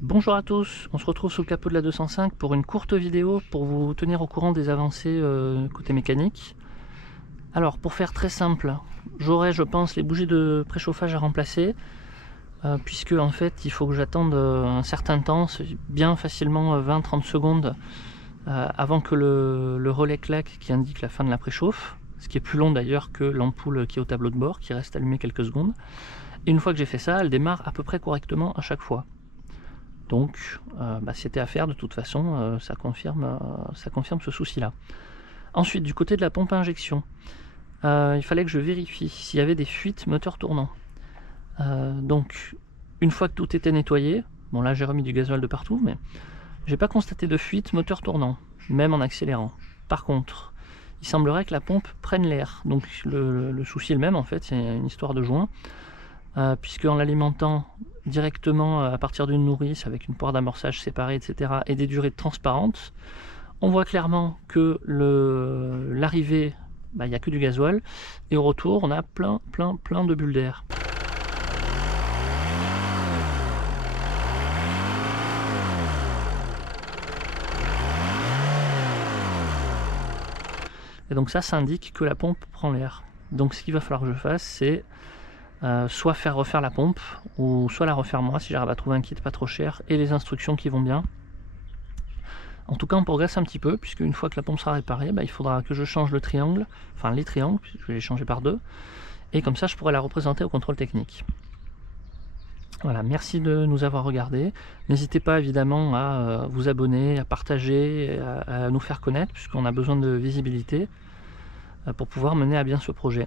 Bonjour à tous, on se retrouve sous le capot de la 205 pour une courte vidéo pour vous tenir au courant des avancées côté mécanique. Alors pour faire très simple, j'aurai je pense les bougies de préchauffage à remplacer puisque en fait il faut que j'attende un certain temps, bien facilement 20-30 secondes avant que le relais claque qui indique la fin de la préchauffe, ce qui est plus long d'ailleurs que l'ampoule qui est au tableau de bord qui reste allumée quelques secondes. Et une fois que j'ai fait ça, elle démarre à peu près correctement à chaque fois. Donc, c'était à faire de toute façon, ça confirme ce souci-là. Ensuite, du côté de la pompe à injection, il fallait que je vérifie s'il y avait des fuites moteur tournant. Donc, une fois que tout était nettoyé, bon là j'ai remis du gasoil de partout, mais j'ai pas constaté de fuite moteur tournant, même en accélérant. Par contre, il semblerait que la pompe prenne l'air. Donc le souci est le même en fait, c'est une histoire de joint. Puisque en l'alimentant directement à partir d'une nourrice avec une poire d'amorçage séparée, etc., et des durées transparentes, on voit clairement que l'arrivée, il n'y a que du gasoil, et au retour, on a plein de bulles d'air. Et donc ça indique que la pompe prend l'air. Donc ce qu'il va falloir que je fasse, c'est soit faire refaire la pompe, ou soit la refaire moi si j'arrive à trouver un kit pas trop cher et les instructions qui vont bien. En tout cas on progresse un petit peu, puisque une fois que la pompe sera réparée, il faudra que je change le triangle, enfin les triangles, je vais les changer par deux, et comme ça je pourrai la représenter au contrôle technique. Voilà, merci de nous avoir regardés. N'hésitez pas évidemment à vous abonner, à partager, à nous faire connaître, puisqu'on a besoin de visibilité pour pouvoir mener à bien ce projet.